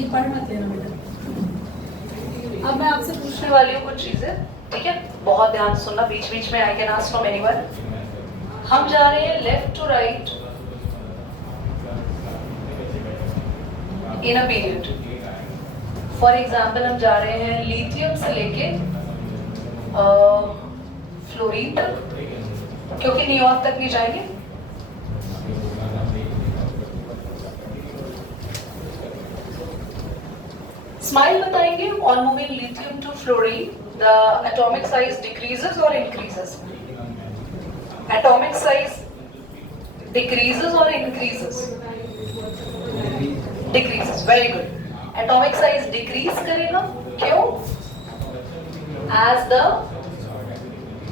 ये पढ़ मत लेना बेटा। अब मैं आपसे पूछने वाली हूँ कुछ चीजें, ठीक है? बहुत ध्यान से सुनना, बीच बीच में I can ask from anyone. हम जा रहे हैं left to right in a period. For example हम जा रहे हैं लिथियम से लेके फ्लोरीन तक, क्योंकि नियॉन तक नहीं जाएंगे। स्माइल बताएंगे on moving lithium to fluorine the atomic size decreases और इंक्रीजेस। एटॉमिक साइज डिक्रीजेस और increases? Decreases, very good. Atomic size decrease करेगा, क्यों? As the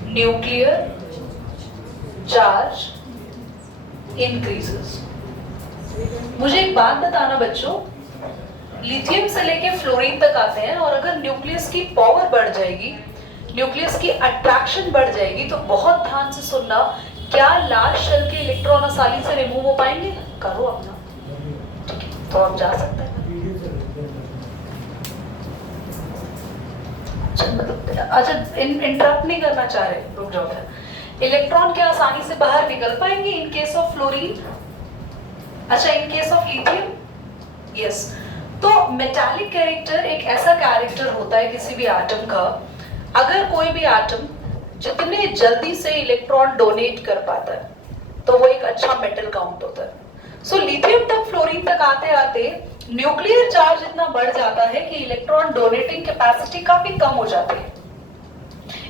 nuclear charge increases. मुझे एक बात बताना बच्चों, लिथियम से लेके फ्लोरीन तक आते हैं और अगर न्यूक्लियस की पावर बढ़ जाएगी, न्यूक्लियस की अट्रैक्शन बढ़ जाएगी, तो बहुत ध्यान से सुनना, क्या लाल शेल के इलेक्ट्रॉन आसानी से रिमूव हो पाएंगे? करो अपना, तो आप जा सकते हैं। अच्छा, इंटरप्ट नहीं करना चाह रहे, रुक जाओ। इलेक्ट्रॉन क्या आसानी से बाहर निकल पाएंगे इन केस ऑफ फ्लोरीन? अच्छा, in case of lithium? Yes. तो मेटालिक कैरेक्टर एक ऐसा कैरेक्टर होता है किसी भी एटम का, अगर कोई भी एटम जितने जल्दी से इलेक्ट्रॉन डोनेट कर पाता है तो वो एक अच्छा मेटल काउंट होता है। सो लिथियम तक, फ्लोरीन तक आते आते न्यूक्लियर चार्ज इतना बढ़ जाता है कि इलेक्ट्रॉन डोनेटिंग कैपेसिटी काफी कम हो जाती है।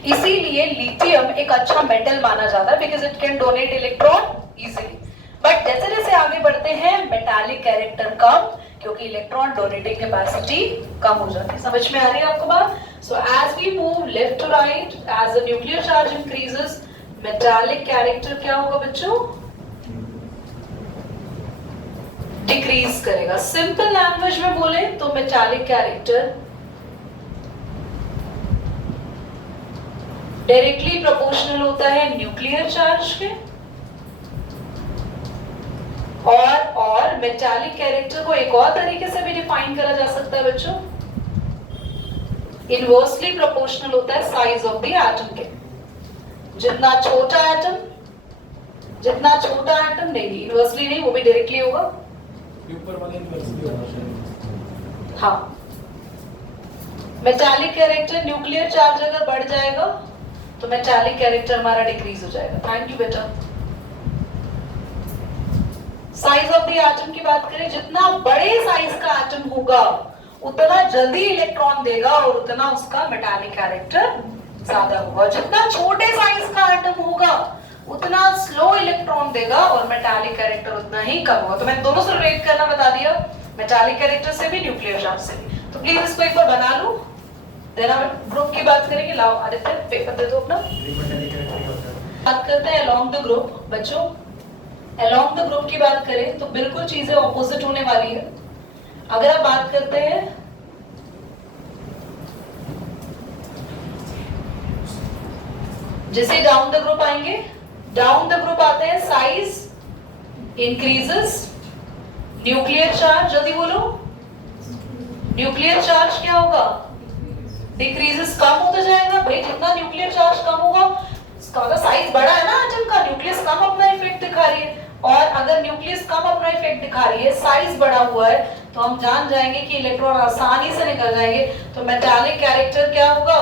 इसीलिए लिथियम एक अच्छा मेटल माना जाता है, because it can donate electron easily. But जैसे जैसे आगे बढ़ते हैं मेटालिक कैरेक्टर कम, क्योंकि इलेक्ट्रॉन डोनेटिंग कैपेसिटी कम हो जाती है। समझ में आ रही है आपको बात? So as we move left to right, as the nuclear charge increases, metallic character क्या होगा बच्चों? डिक्रीज करेगा। सिंपल लैंग्वेज में बोले तो मेटालिक कैरेक्टर डायरेक्टली प्रोपोर्शनल होता है न्यूक्लियर चार्ज के, और मेटालिक कैरेक्टर को एक और तरीके से भी डिफाइन करा जा सकता है बच्चों, इनवर्सली प्रोपोर्शनल होता है साइज ऑफ द एटम के। जितना छोटा एटम नहीं, इनवर्सली नहीं, वो भी डायरेक्टली होगा। ऊपर वाले इनवर्सली होगा। हाँ, मेटालिक कैरेक्टर, न्यूक्लियर चार्ज अगर बढ़ जाएगा तो मेटालिक कैरेक्टर हमारा डिक्रीज हो जाएगा। थैंक यू बेटा। साइज ऑफ द एटम की बात करें, जितना बड़े साइज का एटम होगा उतना जल्दी इलेक्ट्रॉन देगा और उतना उसका मेटालिक कैरेक्टर ज्यादा होगा। जितना छोटे साइज का एटम होगा उतना स्लो इलेक्ट्रॉन देगा और मेटालिक कैरेक्टर उतना ही कम होगा। तो मैंने दोनों से रिलेट करना बता दिया, मेटालिक कैरेक्टर से भी, न्यूक्लियर चार्ज से भी। तो प्लीज इसको एक बार बना लो। देन हम ग्रुप की बात करेंगे। लाओ आदित्य, पेपर दे दो अपना। बात करते हैं अलोंग द ग्रुप बच्चों। अलोंग द ग्रुप की बात करें तो बिल्कुल चीजें ऑपोजिट होने वाली है। अगर आप बात करते हैं जैसे डाउन द ग्रुप आएंगे, डाउन द ग्रुप आते हैं, साइज इंक्रीजेस, न्यूक्लियर चार्ज, जल्दी बोलो, न्यूक्लियर चार्ज क्या होगा? डिक्रीजेस, कम होता जाएगा। भाई जितना न्यूक्लियर चार्ज कम होगा उसका मतलब साइज बड़ा है ना एटम का, न्यूक्लियस कम अपना इफेक्ट दिखा रही है। और अगर न्यूक्लियस कम अपना इफेक्ट दिखा रही है, साइज बड़ा हुआ है, तो हम जान जाएंगे कि इलेक्ट्रॉन आसानी से निकल जाएंगे। तो मेटालिक कैरेक्टर क्या होगा?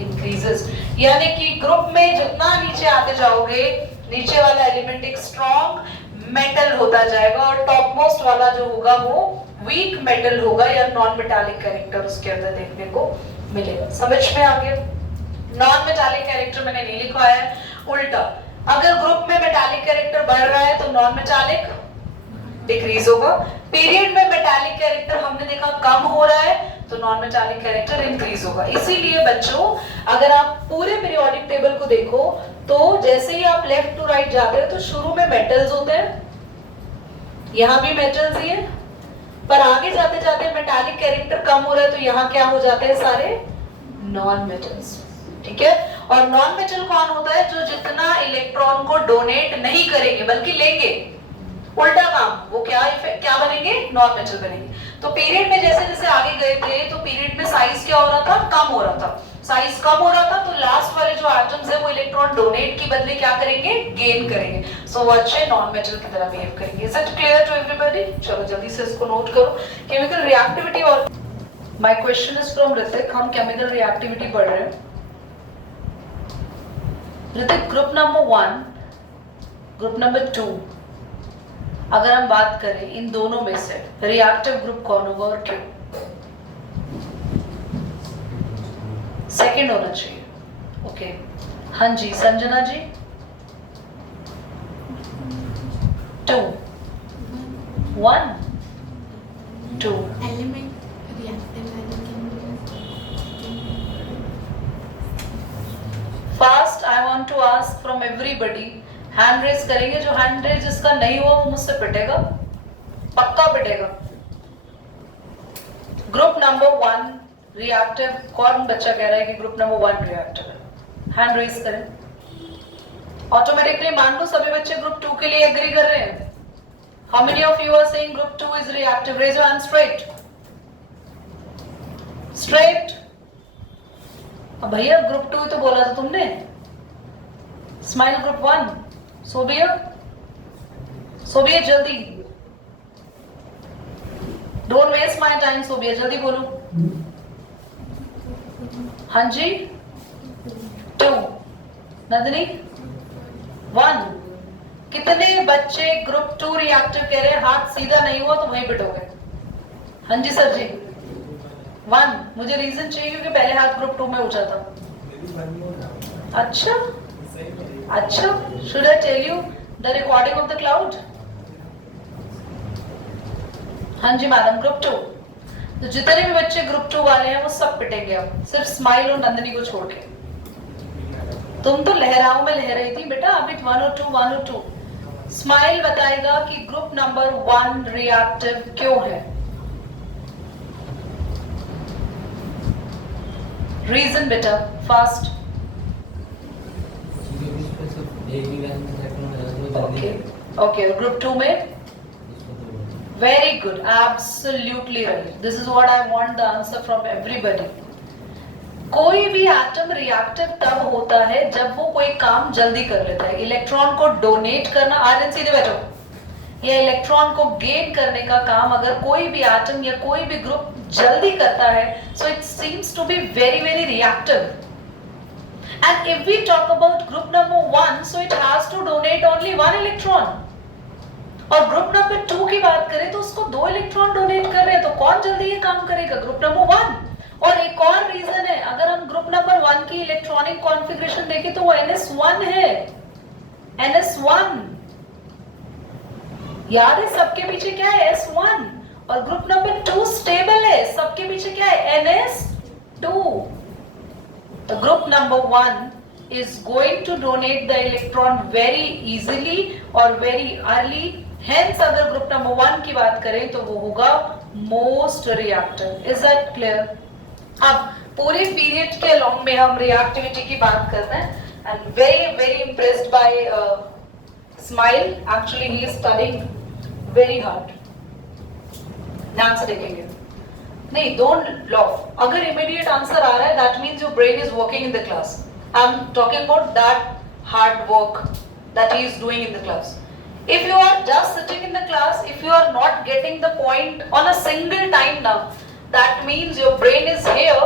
इंक्रीजेस। यानी कि ग्रुप में जितना नीचे आते जाओगे, नीचे वाला एलिमेंट एक स्ट्रॉन्ग मेटल होता जाएगा और टॉप मोस्ट वाला जो होगा वो वीक मेटल होगा या नॉन मेटालिक कैरेक्टर उसके अंदर देखने को मिलेगा। समझ में आ गया? नॉन मेटालिक कैरेक्टर मैंने नहीं लिखा है, उल्टा, अगर ग्रुप में मेटालिक कैरेक्टर बढ़ रहा है तो नॉन मेटालिक डिक्रीज होगा। पीरियड में मेटालिक कैरेक्टर हमने देखा कम हो रहा है तो नॉन मेटालिक कैरेक्टर इंक्रीज होगा। इसीलिए बच्चों अगर आप पूरे पीरियोडिक टेबल को देखो तो जैसे ही आप लेफ्ट टू राइट जाते हैं तो शुरू में मेटल्स होते हैं, यहाँ भी मेटल्स ही है, पर आगे जाते जाते मेटालिक कैरेक्टर कम हो रहा है तो यहाँ क्या हो जाते हैं? सारे नॉन मेटल्स। ठीक है? और नॉन मेटल कौन होता है? जो जितना इलेक्ट्रॉन को डोनेट नहीं करेंगे बल्कि लेंगे। उल्टा काम, वो क्या बनेंगे, नॉन मेटल बनेंगे। तो पीरियड में जैसे जैसे आगे गए थे तो पीरियड में साइज क्या हो रहा था, कम हो रहा था। साइज कम हो रहा था तो लास्ट वाले जो एटम्स है वो इलेक्ट्रॉन डोनेट की बदले क्या करेंगे, गेन करेंगे। सो वो अच्छे नॉन मेटल की तरह बिहेव करेंगे। Is it clear to everybody? चलो जल्दी से इसको नोट करो। केमिकल रिएक्टिविटी, और my question is from Hrithik. हम केमिकल रिएक्टिविटी पढ़ रहे हैं। Hrithik, group number 1, group number 2, अगर हम बात करें इन दोनों में से रिएक्टिव ग्रुप कौन होगा और क्यों? सेकंड होना चाहिए। ओके, हाँ जी Sanjana ji. 2 1 2 element reactive fast. I want to ask from everybody, hand raise करेंगे। जो हैंड रेज जिसका नहीं हुआ वो मुझसे पिटेगा, पक्का पिटेगा। ग्रुप नंबर 1 रिएक्टिव, कौन बच्चा कह रहा है कि ग्रुप नंबर 1 रिएक्टिव है? हैंड रेज करें। ऑटोमेटिकली मान लो सभी बच्चे ग्रुप 2 के लिए एग्री कर रहे हैं। How many of you are saying group 2 is reactive? Raise your hand straight, straight. अब भैया ग्रुप 2 ही तो बोला था तुमने। Smile group 1। सोबिया, सोबिया जल्दी, don't waste my time. Sobia जल्दी बोलो। हाँ जी 2, नंदिनी 1। कितने बच्चे ग्रुप 2 रिएक्टिव कह रहे हैं? हाथ सीधा नहीं हुआ तो वहीं पिटोगे। हाँ जी सर जी 1। मुझे रीजन चाहिए क्योंकि पहले हाथ ग्रुप 2 में उठा था। अच्छा अच्छा, should I tell you the recording of the cloud? हाँ जी मैडम, ग्रुप 2। तो जितने भी बच्चे ग्रुप 2 वाले हैं वो सब पिटेंगे अब, सिर्फ स्माइल और नंदिनी को छोड़ के। तुम तो लहराओं में लहर रही थी बेटा, अभी 1 और 2 1 और 2। स्माइल बताएगा कि ग्रुप नंबर 1 रिएक्टिव क्यों है। रीजन बेटा, फास्ट। ओके ओके, ग्रुप 2 में very good, absolutely right. This is what I want the answer from everybody. कोई भी एटम रिएक्टिव तब होता है जब वो कोई काम जल्दी कर लेता है। इलेक्ट्रॉन को डोनेट करना, आर्यन सीधे बैठो, या इलेक्ट्रॉन को गेन करने का काम अगर कोई भी एटम या कोई भी ग्रुप जल्दी करता है, so it seems to be very very reactive. And if we talk about group number 1, so it has to donate only 1 electron. और ग्रुप नंबर 2 की बात करें तो उसको 2 इलेक्ट्रॉन डोनेट कर रहे हैं, तो कौन जल्दी ये काम करेगा? Group number 1। और एक और रीजन है, अगर हम ग्रुप नंबर 1 की इलेक्ट्रॉनिक कॉन्फ़िगरेशन देखें तो वो NS1 है, NS1। याद है सबके पीछे क्या है? S1। और ग्रुप नंबर 2 स्टेबल है, सबके पीछे क्या है? NS2। The group number 1 is going to donate the electron very easily or very early. Hence, अगर group number 1 की बात करें तो वो होगा most reactive. Is that clear? अब पूरे पीरियड के along में हम reactivity की बात कर रहे हैं and very very impressed by Smile. Actually, he is studying very hard. ध्यान से देखेंगे। नहीं, डोंट लॉफ। अगर इमीडिएट आंसर आ रहा है that means your brain is working in the class. I am talking about that hard work that he is doing in the class. If you are just sitting in the class, if you are not getting the point on a single time now, that means your brain is here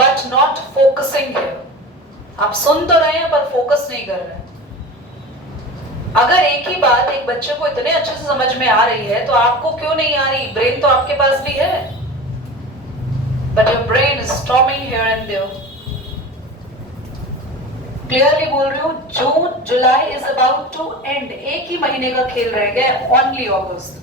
but not focusing here. आप सुन तो रहे हैं पर focus नहीं कर रहे हैं। अगर एक ही बात एक बच्चे को इतने अच्छे से समझ में आ रही है तो आपको क्यों नहीं आ रही? ब्रेन तो आपके पास भी है, but your brain is storming here and there. Clearly बोल रही हूँ, June July is about to end. एक ही महीने का खेल रह गया, only August.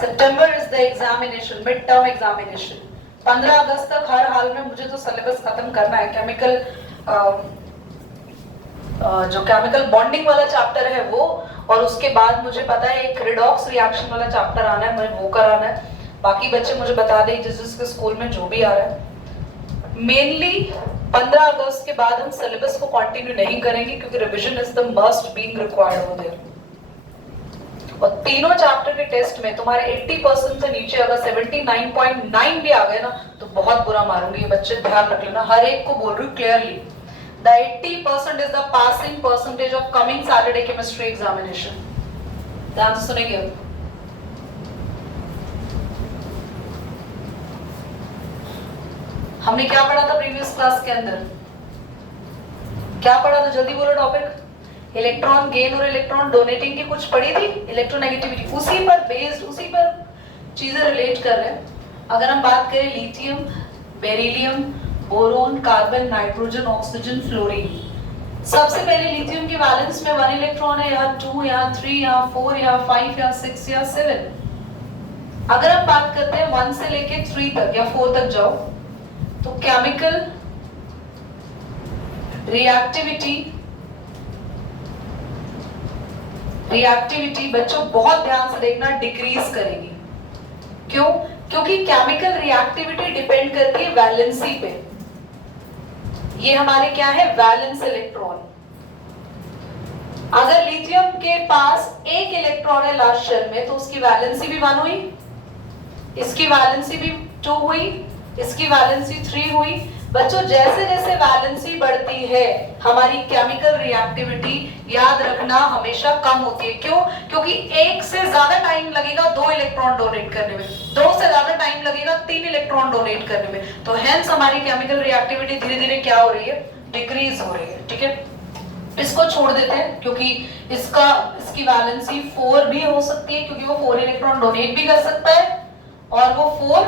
September is the examination, mid term examination. 15 अगस्त तक हर हाल में मुझे तो सिलेबस खत्म करना है। केमिकल जो केमिकल बॉन्डिंग वाला चैप्टर है वो, और उसके बाद मुझे पता है एक रिडॉक्स रिएक्शन वाला चैप्टर आना है, मुझे वो कराना है। बाकी बच्चे मुझे बता दें जिस जिसके स्कूल में जो भी आ रहा है। मेनली 15 अगस्त के बाद हम सिलेबस को कंटिन्यू नहीं करेंगे क्योंकि revision is the must being required over there. और तीनों चैप्टर के टेस्ट में तुम्हारे 80% से नीचे अगर 79.9 भी आ गए ना तो बहुत बुरा मारूंगी, ये बच्चे ध्यान रख लेना, हर एक को बोल रही हूँ clearly. The 80% is the passing percentage of coming Saturday chemistry examination. ध्यान से सुनेंगे अब। हमने क्या पढ़ा था प्रीवियस क्लास के अंदर? क्या पढ़ा था, जल्दी बोलो टॉपिक। इलेक्ट्रॉन गेन और इलेक्ट्रॉन डोनेटिंग की कुछ पढ़ी थी, इलेक्ट्रोनेगेटिविटी, उसी पर बेस्ड, उसी पर चीजें रिलेट कर रहे हैं। अगर हम बात करें lithium, beryllium, boron, carbon, nitrogen, oxygen, fluorine, सबसे पहले लिथियम की वैलेंस में 1 इलेक्ट्रॉन है, यहाँ 2, यहाँ 3, यहाँ 4, यहाँ 5, यहाँ 6, यहाँ 7। अगर हम बात करते हैं 1 से लेके 3 तक या 4 तक जाओ तो केमिकल रिएक्टिविटी बच्चों बहुत ध्यान से देखना, डिक्रीज करेगी। क्यों? क्योंकि केमिकल रिएक्टिविटी डिपेंड करती है वैलेंसी पे। ये हमारे क्या है, वैलेंस इलेक्ट्रॉन। अगर लिथियम के पास 1 इलेक्ट्रॉन है लास्ट शेल में तो उसकी वैलेंसी भी 1 हुई, इसकी वैलेंसी भी 2 हुई, इसकी वैलेंसी 3 हुई। बच्चों जैसे जैसे वैलेंसी बढ़ती है हमारी केमिकल रिएक्टिविटी याद रखना हमेशा कम होती है। क्यों? क्योंकि 1 से ज्यादा टाइम लगेगा 2 इलेक्ट्रॉन डोनेट करने में, 2 से ज्यादा टाइम लगेगा 3 इलेक्ट्रॉन डोनेट करने में। तो हेंस हमारी केमिकल रिएक्टिविटी धीरे धीरे क्या हो रही है, डिक्रीज हो रही है। ठीक है, इसको छोड़ देते हैं क्योंकि इसकी वैलेंसी 4 भी हो सकती है क्योंकि वो 4 इलेक्ट्रॉन डोनेट भी कर सकता है और वो 4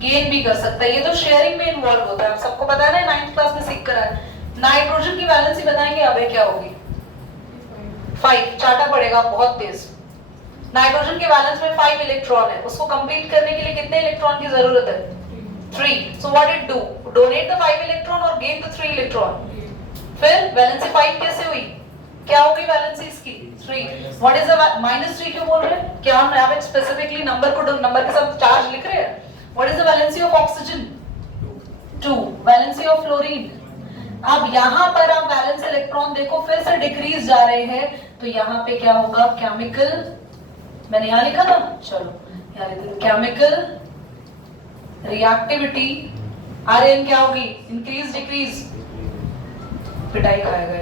गेन भी कर सकता है। ये तो शेयरिंग में इन्वॉल्व होता है, आप सबको पता है ना, 9th क्लास में सीख कर आए। नाइट्रोजन की वैलेंसी बताएंगे अब क्या होगी, 5, चाटा पड़ेगा बहुत तेज। नाइट्रोजन के वैलेंस में 5 इलेक्ट्रॉन है, उसको कंप्लीट करने के लिए कितने इलेक्ट्रॉन की जरूरत है, 3। So what it do, donate the 5 electron और गेन द 3 इलेक्ट्रॉन। फिर वैलेंसी 5 कैसे हुई, क्या होगी वैलेंसी इसकी 3। व्हाट इज द -3 क्यों बोल रहे हैं, क्या हम यहाँ पे स्पेसिफिकली नंबर के साथ चार्ज लिख रहे हैं? What is the valency of oxygen? 2. Valency of fluorine? अब यहाँ पर आप वैलेंस इलेक्ट्रॉन देखो फिर से डिक्रीज जा रहे हैं तो यहाँ पे क्या होगा, केमिकल, मैंने यहाँ लिखा था, चलो यहाँ लिख दो, केमिकल रिएक्टिविटी RN क्या होगी, इंक्रीज डिक्रीज, पिटाई खाएगा।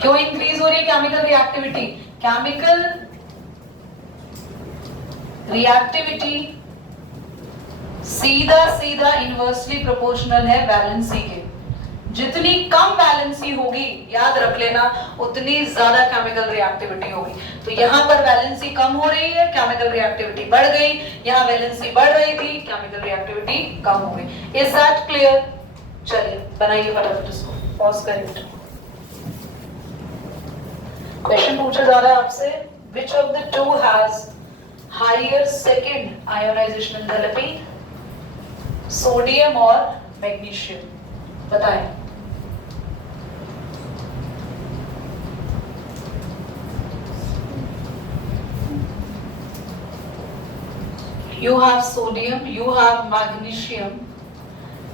क्यों इंक्रीज हो रही है केमिकल रिएक्टिविटी? केमिकल रिएक्टिविटी सीधा इनवर्सली प्रोपोर्शनल है वैलेंसी के। जितनी कम वैलेंसी होगी याद रख लेना उतनी ज्यादा केमिकल रिएक्टिविटी होगी। तो यहाँ पर वैलेंसी कम हो रही है, केमिकल रिएक्टिविटी बढ़ गई, यहाँ वैलेंसी बढ़ रही थी, केमिकल रिएक्टिविटी कम हो गई। Is that clear? चलिए बनाइए फटाफट इसको, पॉज करें। क्वेश्चन पूछा जा रहा है आपसे, which of the two has higher second ionization enthalpy, sodium और मैग्नीशियम? बताएं। You have sodium, you have magnesium,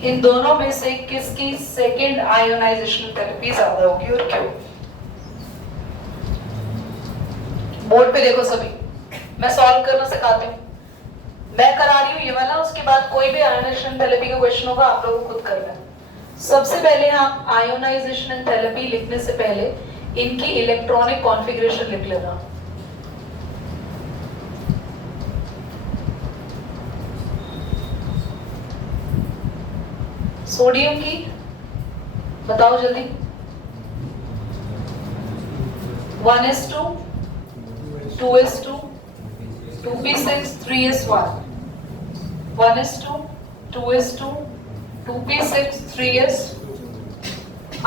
इन दोनों में से किसकी सेकेंड आयोनाइजेशन एंथैल्पी ज्यादा होगी और क्यों? बोर्ड पे देखो सभी, मैं सॉल्व करना सिखाती हूँ, मैं करा रही हूँ ये वाला, उसके बाद कोई भी आयोनाइजेशन एंथैल्पी का क्वेश्चन होगा आप लोगों को खुद करना है। सबसे पहले हम आयोनाइजेशन एंथैल्पी लिखने से पहले इनकी इलेक्ट्रॉनिक कॉन्फ़िगरेशन लिख लेना। सोडियम की बताओ जल्दी। 1s2 2s2 2p6 3s1 1s2 2s2 2p6 3s।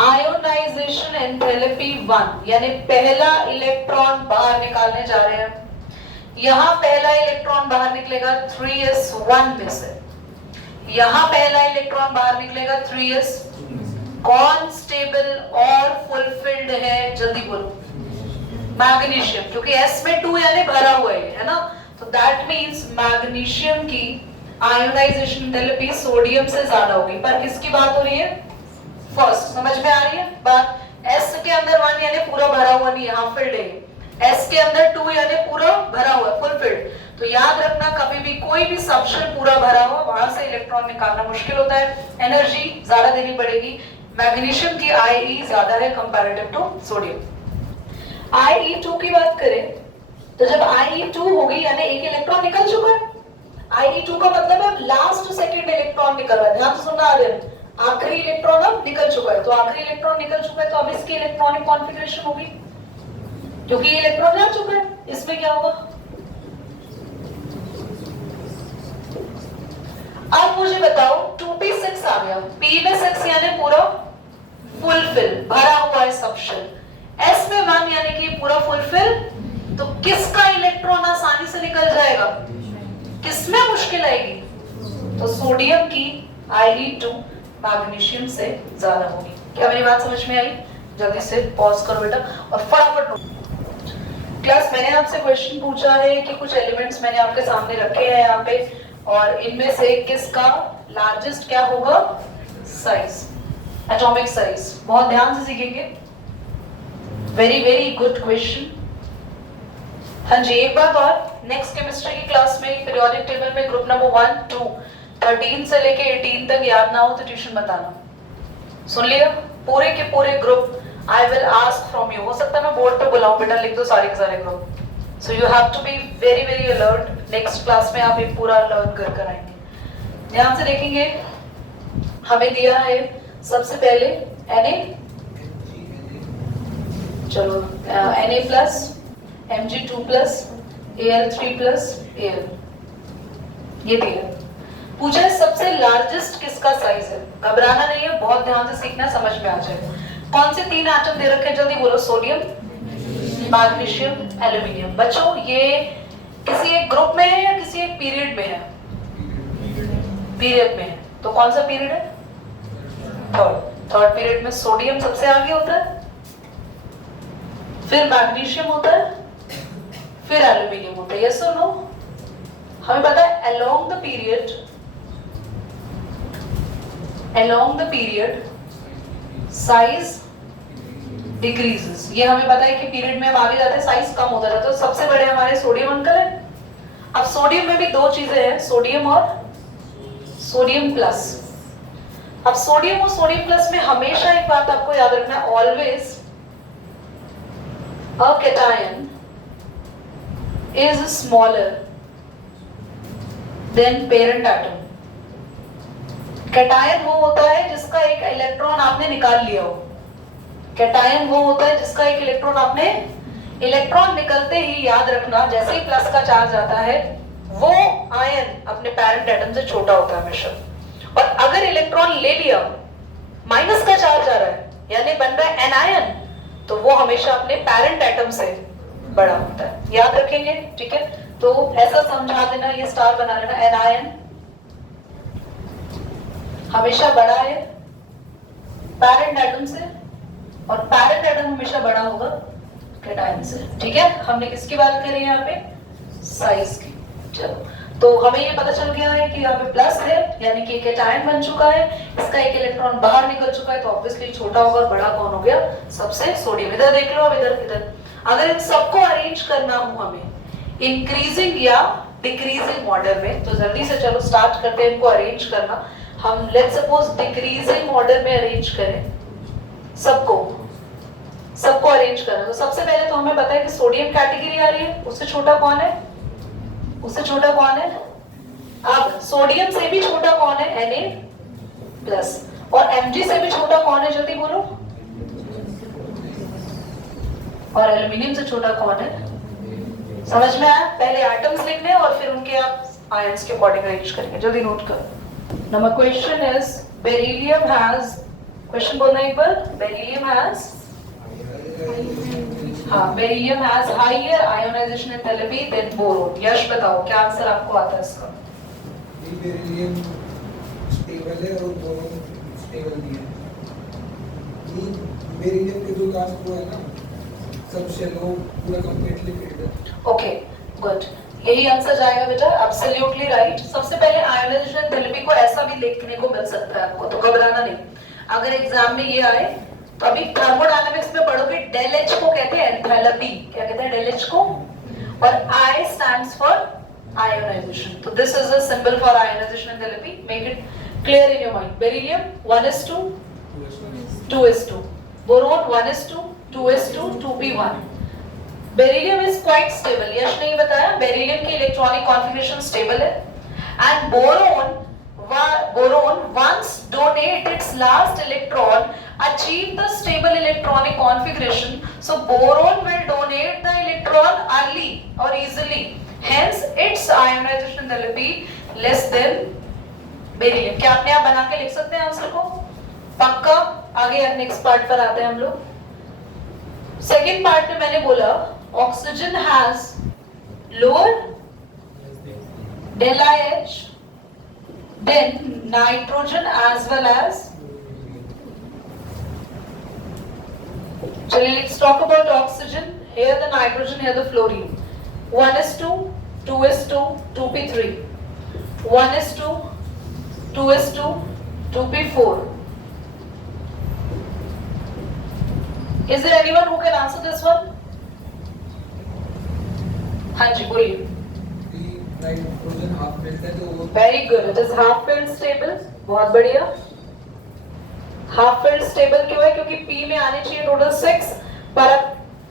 Ionisation enthalpy 1 यानी पहला इलेक्ट्रॉन बाहर निकालने जा रहे हैं। यहां पहला इलेक्ट्रॉन बाहर निकलेगा 3s1 में से, यहां पहला इलेक्ट्रॉन बाहर निकलेगा 3s। कौन स्टेबल और फुलफिल्ड है जल्दी बोलो? मैग्नीशियम, क्योंकि s में 2 यानी भरा हुआ है ना, तो दैट मींस मैग्नीशियम की आयोनाइजेशन एंथैल्पी सोडियम से ज्यादा होगी। पर किसकी बात हो रही है? फर्स्ट, समझ में आ रही है बात? S के अंदर 1 यानी पूरा भरा हुआ नहीं है, हाफ फिल्ड है। S के अंदर 2 यानी पूरा भरा हुआ है, फुल फिल्ड। तो याद रखना कभी भी कोई भी सबशेल पूरा भरा हुआ वहां से इलेक्ट्रॉन निकालना मुश्किल होता है, एनर्जी ज्यादा देनी पड़ेगी। मैग्नीशियम की IE ज्यादा है कंपैरेटिव टू सोडियम। IE2 की बात करें तो जब IE2 होगी यानी एक इलेक्ट्रॉन निकल चुका है। IE2 का मतलब है लास्ट सेकंड इलेक्ट्रॉन निकल रहा है, ध्यान से सुनना आर्यन, आखिरी इलेक्ट्रॉन अब निकल चुका है। तो आखिरी इलेक्ट्रॉन निकल चुका है तो अब इसकी इलेक्ट्रॉनिक कॉन्फ़िगरेशन होगी, क्योंकि ये इलेक्ट्रॉन जा चुका है। इसमें क्या होगा, अब मुझे बताओ 2p6 आ गया, p में 6 यानी पूरा फुलफिल भरा हुआ है सबशेल, s में 1 यानी कि पूरा फुलफिल। तो किसका इलेक्ट्रॉन आसानी से निकल जाएगा, किसमें मुश्किल आएगी, तो सोडियम की IE2 मैग्नीशियम से ज्यादा होगी। क्या मेरी बात समझ में आई? जल्दी से पॉज करो बेटा और फटाफट नोट। क्लास मैंने आपसे क्वेश्चन पूछा है कि कुछ एलिमेंट्स मैंने आपके सामने रखे हैं यहाँ पे, और इनमें से किसका लार्जेस्ट क्या होगा, साइज, एटॉमिक साइज। बहुत ध्यान से सीखेंगे, वेरी वेरी गुड क्वेश्चन। हाँ जी, एक बात और, नेक्स्ट केमिस्ट्री की क्लास में पीरियोडिक टेबल में ग्रुप नंबर 1, 2, 13 से लेके 18 तक याद ना हो तो ट्यूशन बताना। सुन लिया? पूरे के पूरे group I will ask from you. हो सकता है मैं बोर्ड पे बुलाऊं, बेटा लिख दो सारे के सारे group. So you have to be very very alert. Next class में आप एक पूरा लर्न कर आएंगे। ध्यान से देखेंगे, हमें दिया है सबसे पहले Na, चलो Na+, Mg2+, Al3+, Al, ये दिया। पूछा है सबसे लार्जेस्ट किसका साइज है। घबराना नहीं है, बहुत ध्यान से सीखना, समझ में आ जाएगा। कौन से 3 एटम दे रखे हैं, जल्दी बोलो, सोडियम, मैग्नीशियम, एल्यूमिनियम। बच्चों ये किसी एक ग्रुप में है या किसी एक पीरियड में है, पीरियड में है। तो कौन सा पीरियड है, थर्ड पीरियड में सोडियम सबसे आगे होता है, फिर मैग्नीशियम होता है, फिर एल्यूमिनियम होता है। यस और नो? हमें पता है along the period size decreases। ये हमें पता है कि पीरियड में हम आगे जाते हैं साइज कम होता जाता है। तो सबसे बड़े हमारे सोडियम अंकल है। अब सोडियम में भी 2 चीजें हैं, सोडियम और सोडियम प्लस। अब सोडियम और सोडियम प्लस में हमेशा एक बात आपको याद रखना है, always a cation is smaller than parent atom। Cation वो होता है जिसका एक इलेक्ट्रॉन आपने निकाल लिया हो। कैटायन वो होता है जिसका एक इलेक्ट्रॉन आपने, इलेक्ट्रॉन निकलते ही याद रखना, जैसे ही प्लस का चार्ज आता है वो आयन अपने पेरेंट एटम से छोटा होता है हमेशा। और अगर इलेक्ट्रॉन ले लिया, माइनस का चार्ज आ रहा है यानी बन रहा है एनायन, तो वो हमेशा अपने पेरेंट एटम से बड़ा होता है। याद रखेंगे, ठीक है? तो ऐसा समझा देना, ये स्टार बना लेना, एनायन हमेशा बड़ा है पेरेंट एटम से, और पेरेंट एटम हमेशा बड़ा होगा कैटायन से। ठीक है? हमने किसकी बात करी यहाँ पे, साइज की। चलो, तो हमें ये पता चल गया है कि यहाँ पे प्लस है यानी कि कैटायन बन चुका है, इसका एक इलेक्ट्रॉन बाहर निकल चुका है, तो ऑब्वियसली छोटा होगा और बड़ा कौन हो गया, सबसे सोडियम। इधर देख लो, अब इधर अगर इन सबको अरेंज करना हो हमें इंक्रीजिंग या डिक्रीजिंग ऑर्डर में, तो जल्दी से चलो स्टार्ट करते हैं इनको अरेंज करना। हम लेट्स सपोज डिक्रीजिंग ऑर्डर में अरेंज करें सबको अरेंज करना। तो सबसे पहले तो हमें पता है कि सोडियम कैटेगरी आ रही है, उससे छोटा कौन है, अब सोडियम से भी छोटा कौन है, Na+, और Mg से भी छोटा कौन है, जल्दी बोलो, और एल्यूमिनियम से छोटा कौन है। समझ में आया? पहले एटम्स लिखने और फिर उनके आप आयंस के अकॉर्डिंग अरेंज करेंगे। जल्दी नोट करो। Number question is beryllium has, question बोलना एक बार, बेरिलियम हैज, हाँ, beryllium has higher ionisation enthalpy than boron. Yash बताओ क्या आंसर आपको आता है इसका? बेरिलियम स्टेबल है और बोरोन स्टेबल नहीं है। ये बेरिलियम के जो कास्ट हुआ है ना, सब शेलो पूरा कंप्लीटली फिट है। ओके, गुड, यही आंसर जाएगा बेटा, एब्सोल्युटली राइट। सबसे पहले आयोनाइजेशन एंथैल्पी को ऐसा भी देखने को मिल सकता है आपको, तो घबराना नहीं। अगर एग्जाम में ये आए तो अभी थर्मोडायनामिक्स में पढ़ोगे डेल एच को कहते हैं एंथैल्पी, क्या कहते हैं डेल एच को, और I stands for ionization. So this is the symbol for ionization enthalpy. Make it clear in your mind. Beryllium 1s2, 2s2. Boron 1s2, 2s2, 2p1. Beryllium is quite stable. यश ने बताया beryllium की electronic configuration stable है, and boron once donate its last electron achieve the stable electronic configuration, so boron will donate the electron early or easily, hence its ionization enthalpy less than beryllium. क्या आपने आप बना के लिख सकते हैं answer को पक्का? आगे नेक्स्ट पार्ट पर आते हैं हम लोग। सेकेंड पार्ट में मैंने बोला oxygen has lower del IH then nitrogen as well as, chaliye let's talk about oxygen. Here the nitrogen, here the fluorine. 1s2, 2s2, 2p3, 1s2, 2s2, 2p4. Is there anyone who can answer this one? हाँ जी बोलिए। Nitrogen half मिलता है तो वो very good, it is half filled stable, बहुत बढ़िया। Half filled stable क्यों है? क्योंकि P में आने चाहिए टोटल 6, पर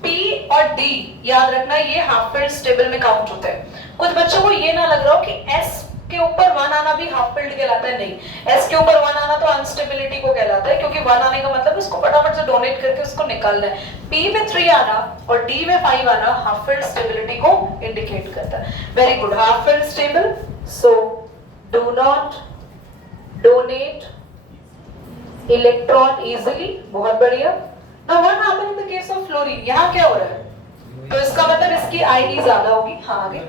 P और D याद रखना ये हाफ फिल्ड स्टेबल में काउंट होते हैं। कुछ बच्चों को ये ना लग रहा हो कि S के ऊपर 1 आना भी हाफ फिल्ड कहलाता है, नहीं, S के ऊपर 1 आना तो अनस्टेबिलिटी को कहलाता है, क्योंकि 1 आने का मतलब उसको फटाफट से डोनेट करके उसको निकालना है। P में 3 आना और D में 5 आना हाफ फिल्ड स्टेबिलिटी को इंडिकेट करता है। Very good, half filled stable, so do not donate electron easily, बहुत बढ़िया। Now what happened in the case of fluorine? यहाँ क्या हो रहा है? तो इसका मतलब इसकी IE ज्यादा होगी। हाँ आगे,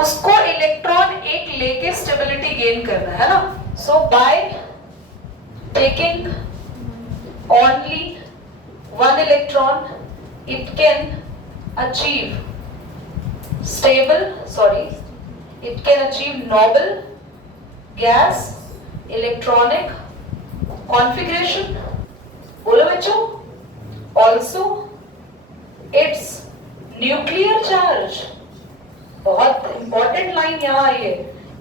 उसको इलेक्ट्रॉन एक लेके स्टेबिलिटी गेन करना है ना, so by taking only 1 electron it can achieve noble gas electronic configuration, बोलो बच्चों, also its nuclear charge, बहुत इंपॉर्टेंट लाइन यहाँ आई है,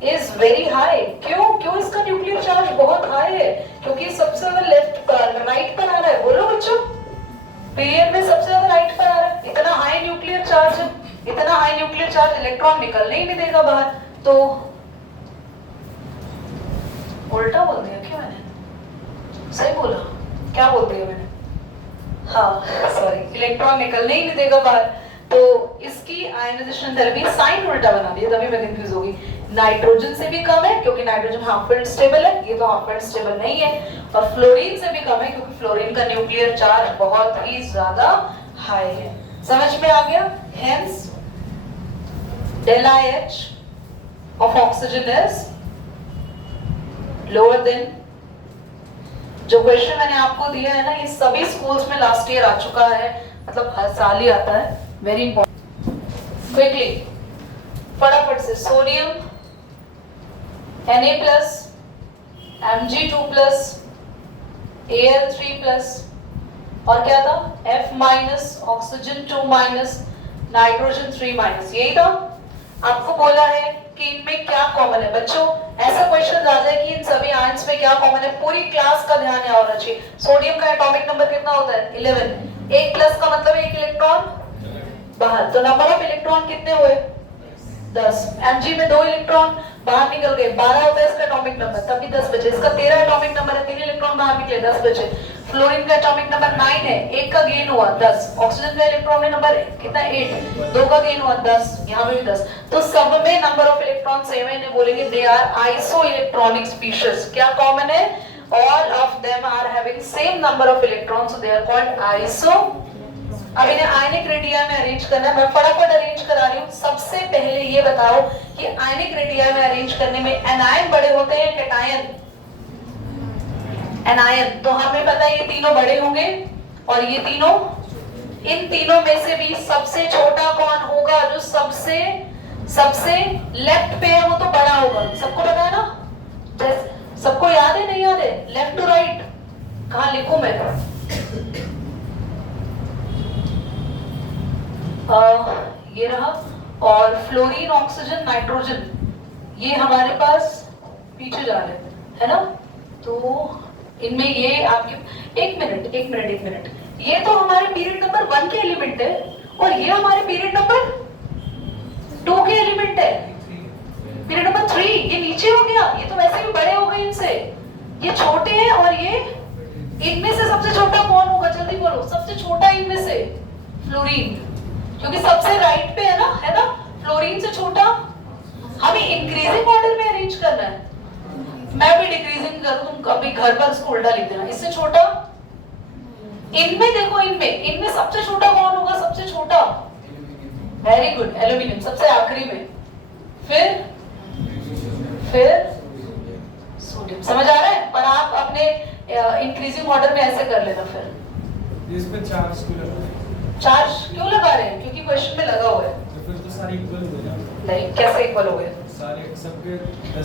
इज वेरी हाई। क्यों इसका न्यूक्लियर चार्ज बहुत हाई है? क्योंकि सबसे ज्यादा लेफ्ट पर राइट पर आ रहा है, बोलो बच्चों, पीरियड में सबसे ज्यादा राइट पर आ रहा है, इतना हाई न्यूक्लियर चार्ज है, इतना हाई न्यूक्लियर चार्ज इलेक्ट्रॉन निकलने ही नहीं देगा बाहर। तो उल्टा बोल दिया क्या मैंने? सही बोला? क्या बोल दिया मैंने? हाँ सॉरी, इलेक्ट्रॉन निकलने ही नहीं देगा बाहर, तो इसकी आयनाइजेशन थेरेपी साइन उल्टा बना दिया, तभी मैं कंफ्यूज होगी। नाइट्रोजन से भी कम है क्योंकि नाइट्रोजन हाफ फिल्ड स्टेबल है, ये तो हाफ फिल्ड स्टेबल नहीं है, और फ्लोरीन से भी कम है क्योंकि फ्लोरीन का न्यूक्लियर चार्ज बहुत ही ज्यादा हाई है। समझ में आ गया? Hence del IH of oxygen is lower than, जो क्वेश्चन मैंने आपको दिया है ना, ये सभी स्कूल्स में लास्ट ईयर आ चुका है, मतलब हर साल ही आता है। वेरी इंपॉर्टेंट, क्विकली फटाफट से, सोडियम Na+, Mg2+, Al3+, और क्या था? F-, ऑक्सीजन 2-, नाइट्रोजन 3-, यही था। आपको बोला है कि इनमें क्या कॉमन है। बच्चों ऐसा क्वेश्चन आ जाए कि इन सभी आयंस में क्या कॉमन है, पूरी क्लास का ध्यान यहाँ होना चाहिए। सोडियम का एटॉमिक नंबर कितना होता है? 11। 1+ का मतलब 1 इलेक्ट्रॉन बाहर, तो नंबर ऑफ इलेक्ट्रॉन कितने हुए? 10। Mg में 2 इलेक्ट्रॉन बाहर निकल गए, 12 होता है इसका एटॉमिक नंबर, तभी 10 बचे। इसका 13 एटॉमिक नंबर है, 3 इलेक्ट्रॉन बाहर निकले, 10 बचे। फ्लोरीन का एटॉमिक नंबर 9 है, 1 का गेन हुआ 10। ऑक्सीजन का इलेक्ट्रॉन नंबर कितना? 8, 2 का गेन हुआ 10, यहाँ पे भी 10। तो सब में नंबर ऑफ इलेक्ट्रॉन सेम है, इन्हें बोलेंगे they are isoelectronic species. क्या कॉमन है? All of them are having same number of electrons, so they are called iso. अब इन्हें आयनिक रेडिया में अरेंज करना है, मैं फटाफट अरेंज करा रही हूँ। सबसे पहले ये बताओ कि आयनिक रेडिया में अरेंज करने में एनायन बड़े होते हैं या कैटायन? एनायन, तो हमें पता है ये तीनों बड़े होंगे, और ये तीनों, इन तीनों में से भी सबसे छोटा कौन होगा? जो सबसे लेफ्ट पे है वो तो बड़ा होगा, सबको पता है ना? सबको याद है नहीं याद है? लेफ्ट टू राइट कहाँ लिखूं मैं? ये रहा, और फ्लोरीन, ऑक्सीजन, नाइट्रोजन ये हमारे पास पीछे जा रहे हैं, है ना? तो इनमें ये आपके एक मिनट, ये तो हमारे पीरियड नंबर 1 के एलिमेंट है और ये हमारे पीरियड नंबर 2 के एलिमेंट है। पीरियड नंबर 3 ये नीचे हो गया, ये तो वैसे भी बड़े हो गए इनसे, ये छोटे हैं। और ये इनमें से सबसे छोटा कौन होगा? जल्दी बोलो, सबसे छोटा इनमें से फ्लोरीन, क्योंकि सबसे राइट पे है ना? फ्लोरीन से छोटा। हमें इंक्रीजिंग ऑर्डर में अरेंज करना है, मैं भी डिक्रीजिंग करूं, तुम कभी घर पर उसको उल्टा लिख देना। इससे छोटा इनमें देखो, इनमें सबसे छोटा कौन होगा? सबसे छोटा, वेरी गुड, एल्यूमिनियम सबसे आखिरी में, फिर सोडियम। समझ आ रहा है? पर आप अपने इंक्रीजिंग ऑर्डर में ऐसे कर लेना। फिर इसमें चार्ज क्यों लगा रहे हैं? चार्ज क्यों लगा रहे हैं? क्योंकि क्वेश्चन में लगा हुआ है। तो फिर तो सारे इक्वल हो गए ना? नहीं, कैसे इक्वल हो गए? सारे सबके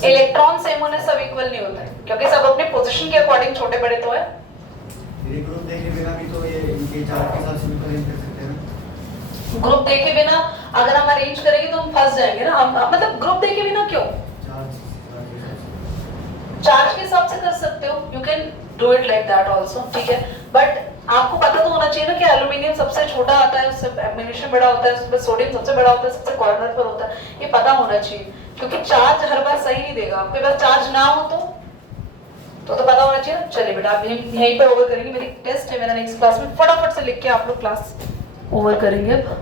इलेक्ट्रॉन सेम होने सब इक्वल नहीं होता है, क्योंकि सब अपने पोजीशन के अकॉर्डिंग छोटे बड़े तो है। ये ग्रुप देखे बिना भी तो ये इनके चार्ज के साथ सिंपल अरेंज कर सकते हैं ना? ग्रुप देखे बिना अगर हम अरेंज करेंगे तो हम फंस जाएंगे ना। हम मतलब ग्रुप देखे बिना क्यों? चार्ज के हिसाब से कर सकते हो, you can do it like that also, ठीक है। बट आपको पता तो होना चाहिए ना कि एल्यूमिनियम सबसे छोटा आता है, उससे मैग्नीशियम बड़ा होता है, उसमें सोडियम सबसे बड़ा होता है, सबसे कॉर्नर पर होता है। ये पता होना चाहिए, क्योंकि चार्ज हर बार सही नहीं देगा। आपके पास चार्ज ना हो तो पता होना चाहिए ना। चलिए बेटा, आप यहीं पर ओवर करेंगे। मेरी टेस्ट है मेरा नेक्स्ट क्लास में, फटाफट से लिख के आप लोग क्लास ओवर करेंगे अब।